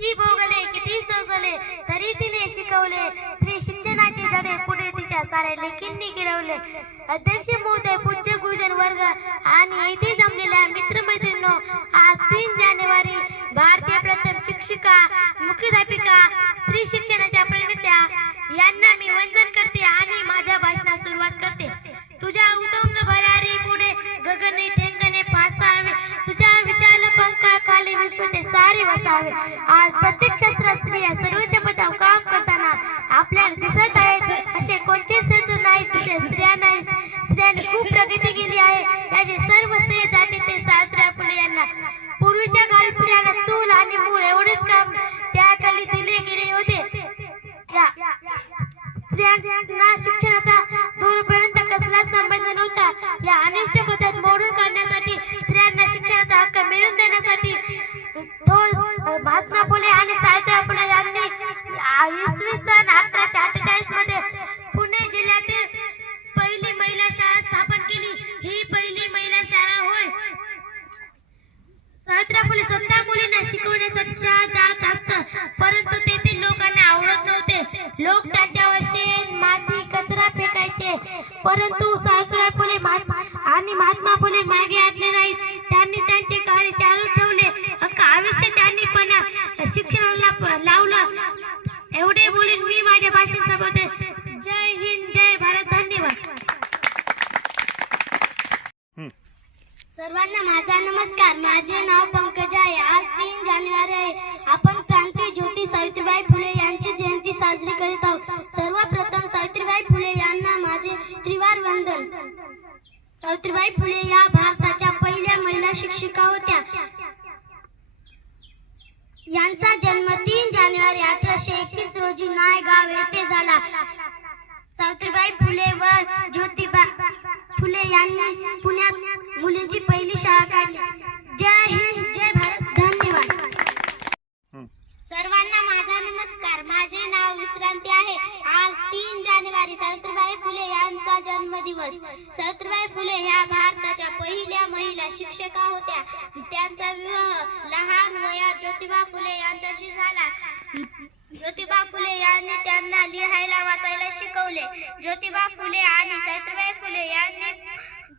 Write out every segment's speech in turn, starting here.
किती भोगले किती सोसले तरी तिने शिकवले. स्त्री शिक्षणाचे धडे पुढे तिच्या साऱ्या लेकींनी गिरवले. अध्यक्ष महोदय, पूज्य गुरुजन वर्ग आणि येथे जमलेल्या मित्रमैत्रिणींनो, आज 3 जानेवारी भारतीय प्रथम शिक्षिका, मुख्याध्यापिका, स्त्री शिक्षणाच्या प्रणेत्या यांना मी वंदन करते आणि माझ्या भाषणास सुरुवात करते. तुझ्या उतुंग भरारी पुढे गगने ठेंगणे फासावे, तुझ्या विशाल पंखाखाली विश्व ते सारे वसावे. आज प्रत्येक क्षेत्रात स्त्रिया सर्वोच्च पदावर काम करताना आपल्याला दिसत आहेत. असे कोणतेच क्षेत्र नाही जिथे स्त्रिया नाही. स्त्रियांनी खूप प्रगती केली आहे. याचे सर्व श्रेय जाते ते सावित्रीबाई फुले यांना. पूर्वीच्या काळी स्त्रियांना चूल आणि मूल एवढेच काम त्याखाली दिले गेले होते. स्त्रियांना शिक्षणाचा दूरपर्यंत कसलाच संबंध नव्हता. या अनिष्ट पद्धत मोडून काढण्यासाठी, स्त्रियांना शिक्षणाचा हक्क मिळवून देण्यासाठी महात्मा फुले आणि सावित्रीबाई फुले यांनी इसवी सन 1848 मध्ये पुणे जिल्ह्यातील पहिली महिला शाळा स्थापन केली. ही पहिली महिला शाळा होय. सावित्रीबाई फुले स्वतः मुलींना शिकवण्यासाठी शाळेत जात असत, परंतु तेथील लोकांना आवडत नव्हते. लोक त्यांच्यावर शेण, माती, कचरा फेकायचे. परंतु सावित्रीबाई फुले आणि महात्मा फुले मागे हटले नाहीत. त्यांनी त्यांचे कार्य चालू ठेवले. आयुष्य त्यांनी पण शिक्षणाला लावलं. एवढे बोलून मी माझ्या भाषण संपवते. जय हिंद, जय भारत. धन्यवाद. सर्वांना माझा नमस्कार. माझे नाव पंकज आहे. आज 3 जानेवारी आहे. आपण क्रांती ज्योती सावित्रीबाई फुले यांची जयंती साजरी करीत आहोत. सर्वप्रथम सावित्रीबाई फुले यांना माझे त्रिवार वंदन. सावित्रीबाई फुले या भारताच्या पहिल्या महिला शिक्षिका होत्या. यांचा जन्म 3 जानेवारी 1831 रोजी नायगाव येथे झाला. सावित्रीबाई फुले व ज्योतिबा फुले यांनी पुण्यात मुलींची पहिली शाळा काढली. जय हिंद, जय भारत. धन्यवाद. सर्वांना माझा नमस्कार. माझे नाव विश्रांती आहे. आज 3 जानेवारी सावित्रीबाई फुले यांचा जन्मदिवस. सावित्रीबाई फुले ह्या भारताच्या पहिल्या महिला शिक्षिका होत्या. त्यांचा विवाह लहान वयात ज्योतिबा फुले यांच्याशी झाला. ज्योतिबा फुले यांनी त्यांना लिहायला वाचायला शिकवले. ज्योतिबा फुले आणि सावित्रीबाई फुले यांनी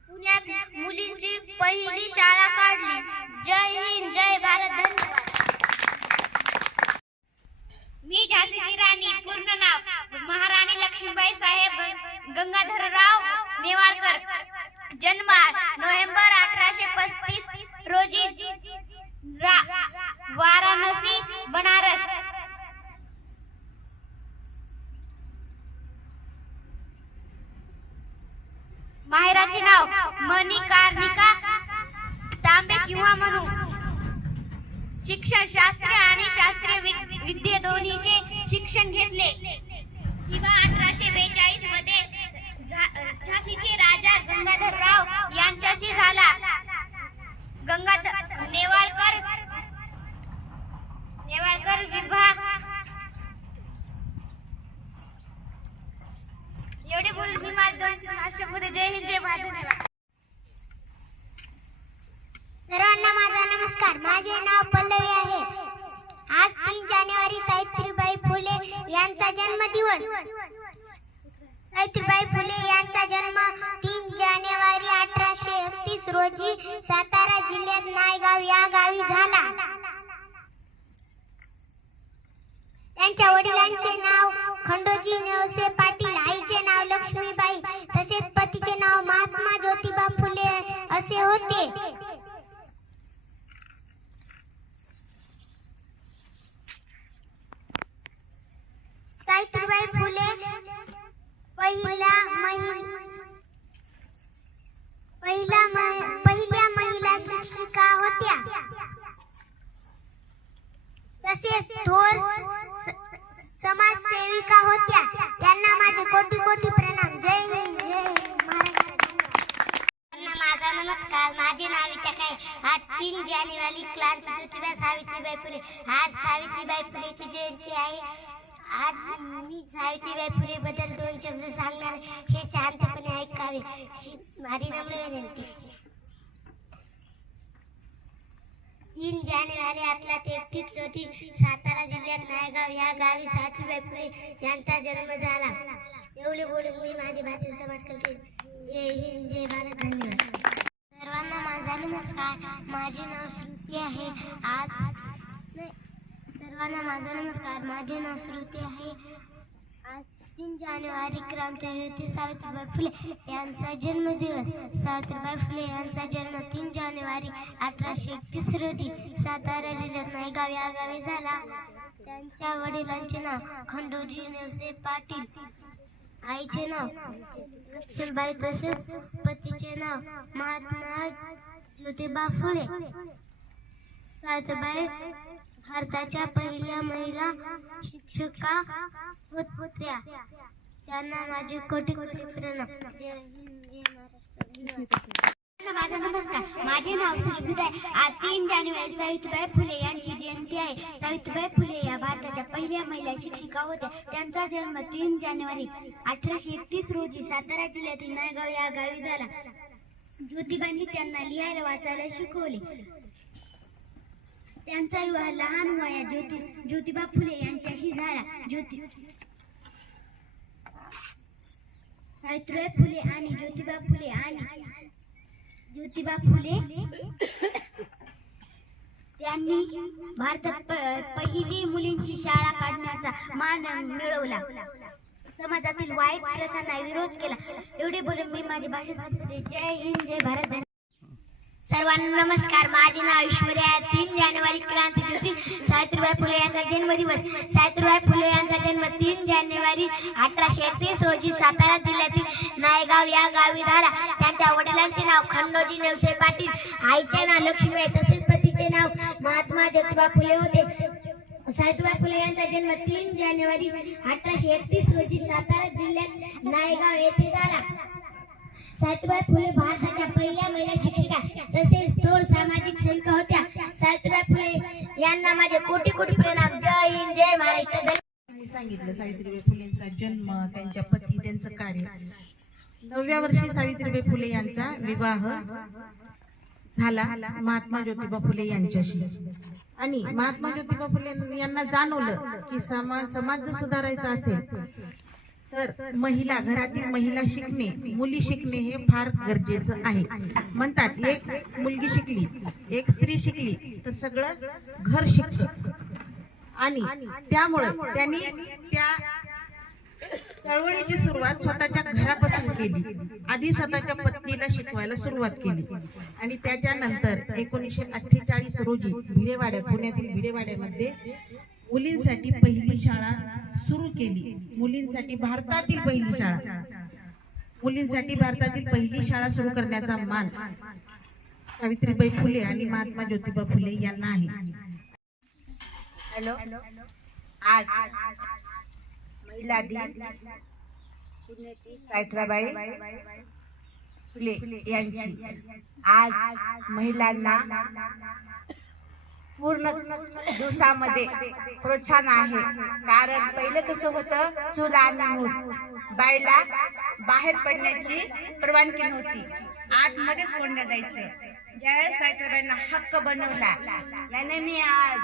पुण्यात मुलींची पहिली शाळा काढली. जय हिंद, जय भारत. धन्यवाद. मी झाशीची राणी, पूर्ण नाव महाराणी लक्ष्मीबाई साहेब गंगाधरराव नेवाळकर. जन्म नोव्हेंबर 1835 रोजी वाराणसी, बनारस. माहेराचे नाव मणिकर्णिका तांबे किंवा मनू. शिक्षण शास्त्रीय आणि शास्त्रीय विद्ये दोन्हीचे शिक्षण घेतले. विवाह 1842 मध्ये झाशीचे राजा गंगाधरराव यांच्याशी झाला. नेवाळकर विवाह. एवढे बोलून मी माझ्या 2 भाषेमध्ये जय हिंद, जय भारत. धन्यवाद. सर्वांना माझा नमस्कार. माझे नाव पल्लवी आहे. आज 3 जानेवारी सावित्रीबाई फुले यांचा जन्मदिवस. सावित्रीबाई फुले यांचा जन्म 3 जानेवारी 1831 रोजी सातारा जिल्ह्यात नायगाव या गावी झाला. त्यांच्या वडिलांचे नाव खंडोजी नेवसे पाटील, आईचे नाव लक्ष्मीबाई, तसेच पतीचे नाव महात्मा ज्योतिबा फुले असे होते. सावित्रीबाई फुले पहिल्या महिला शिक्षिका होत्या. तसेच थोर समाजसेविका होत्या. त्यांना माझे कोटी कोटी प्रणाम. जय हिंद, जय महाराष्ट्र. माझा नमस्कार. माझे नाव विचार आहे. आज 3 जानेवारी क्रांती ज्योतिबा सावित्रीबाई फुले. आज सावित्रीबाई फुलेची जयंती आहे. आज मी सावित्रीबाई फुले बद्दल 2 शब्द सांगणार. हे शांतपणे ऐकावे. माझी नम्र विनंती. 3 जानेवारी 1831 रोजी सातारा जिल्ह्यात नायगाव या गावी सावित्रीबाई फुले यांचा जन्म झाला. एवढे बोलून मी माझी भाषण समाप्त करते. जय हिंद, जय भारत, धन्यवाद. सर्वांना माझा नमस्कार. माझे नाव श्रुती आहे. सर्वांना माझा नमस्कार. माझे नाव श्रुती आहे. आज 3 जानेवारी क्रांतीज्योती सावित्रीबाई फुले यांचा जन्मदिवस. सावित्रीबाई फुले यांचा जन्म 3 जानेवारी 1831 रोजी सातारा जिल्ह्यात नायगाव या गावी झाला. त्यांच्या वडिलांचे नाव खंडोजी नेवसे पाटील, आईचे नाव लक्ष्मीबाई तसेच पतीचे नाव महात्मा ज्योतिबा फुले. सावित्रीबाई भारताच्या पहिल्या महिला शिक्षिका होत्या. त्यांना माझे कोटी कोटी प्रणाम. जय हिंद, जय महाराष्ट्र. माझा नमस्कार. माझे नाव सुष्मिता आहे. आज 3 जानेवारी सावित्रीबाई फुले यांची जयंती आहे. सावित्रीबाई फुले या भारताच्या पहिल्या महिला शिक्षिका होत्या. त्यांचा जन्म 3 जानेवारी 1831 रोजी सातारा जिल्ह्यातील नायगाव या गावी झाला. ज्योतिबांनी त्यांना लिहायला वाचायला शिकवले. त्यांचा विवाह लहान वयात ज्योतिबा फुले यांच्याशी झाला. सावित्रीबाई फुले आणि ज्योतिबा फुले त्यांनी भारतात पहिली मुलींची शाळा काढण्याचा मान मिळवला. समाजातील वाईट प्रथांना विरोध केला. एवढे बोलून मी माझे भाषण संपवते. जय हिंद, जय भारत, धन्यवाद. सर्वांना नमस्कार. माझे नाव ईश्वरी आहे. 3 जानेवारी क्रांतीज्योती सावित्रीबाई फुले यांचा जन्मदिवस. सावित्रीबाई फुले यांचा जन्म 3 जानेवारी 1831 रोजी सातारा जिल्ह्यातील नायगाव या गावी झाला. त्यांच्या वडिलांचे नाव खंडोजी नेवसे पाटील, आईचे नाव लक्ष्मीबाई तसेच पतीचे नाव महात्मा ज्योतिबा फुले होते. सावित्रीबाई फुले यांचा जन्म 3 जानेवारी 1831 रोजी सातारा जिल्ह्यात नायगाव येथे झाला. सावित्रीबाई फुले भारताच्या पहिल्या महिला शिक्षिका तसेच थोर सामाजिक सेविका होत्या. सावित्रीबाई फुले यांना माझे कोटी कोटी प्रणाम. जय हिंद, जय महाराष्ट्र. मी सांगितलं सावित्रीबाई फुलेंचा जन्म, त्यांच्या पती, त्यांचं कार्य. 9व्या वर्षी सावित्रीबाई फुले यांचा विवाह झाला महात्मा ज्योतिबा फुले यांच्याशी. आणि महात्मा ज्योतिबा फुले यांना जाणवलं की समाज जर सुधारायचा असेल तर घरातील महिला शिकणे, मुली शिकणे हे फार गरजेचं आहे. म्हणतात एक मुलगी शिकली, एक स्त्री शिकली तर सगळं घर शिकतं. आणि त्यामुळं त्यांनी त्या चळवळीची सुरुवात स्वतःच्या घरापासून केली. आधी स्वतःच्या पत्नीला शिकवायला सुरुवात केली आणि त्याच्यानंतर 1948 रोजी पुण्यातील भिडेवाड्यामध्ये मुलींसाठी पहिली शाळा सुरू केली. मुलींसाठी भारतातील पहिली शाळा सुरू करण्याचा मान सावित्रीबाई फुले आणि महात्मा ज्योतिबा फुले यांना आहे. हॅलो, आज महिला दिन सावित्रीबाई फुले यांची. आज महिलांना पूर्ण दिवसामध्ये प्रोत्साहन आहे. कारण पहिलं कसं होतं, चूल आणि मूल, बाईला बाहेर पडण्याची परवानगी नव्हती, आतमध्येच कोंडलं जायचं. ज्यावेळेस सावित्रीबाईंना हक्क बनवला, नाही मी आज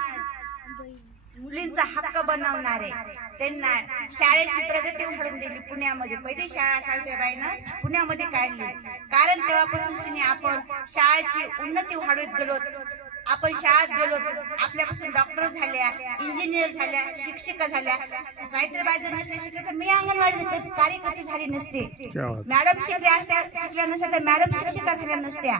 मुलींचा हक्क बनवणार आहे, त्यांना शाळेची प्रगती घडून दिली. पुण्यामध्ये पहिली शाळा सावित्रीबाईंना पुण्यामध्ये काढली. कारण तेव्हापासून आपण शाळेची उन्नती वाढवत गेलो. आपण शाळेत गेलो, आपल्यापासून डॉक्टर झाल्या, इंजिनियर झाल्या, शिक्षिका झाल्या. सावित्रीबाई जर नसल्या शिकल्या तर मी अंगणवाडी कार्यकर्ती झाली नसते. मॅडम शिकल्या नसत्या तर मॅडम शिक्षिका झाल्या नसत्या.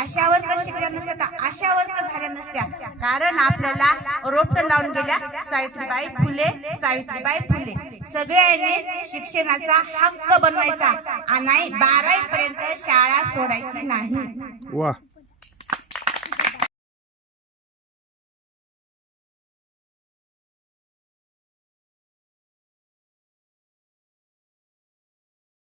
आशा वर्कर शिकल्या नसत्या तर आशा वर्कर झाल्या नसत्या. कारण आपल्याला रोपटं लावून गेल्या सावित्रीबाई फुले. सगळ्यांनी शिक्षणाचा हक्क बनवायचा आणि 12वी पर्यंत शाळा सोडायची नाही. वाह.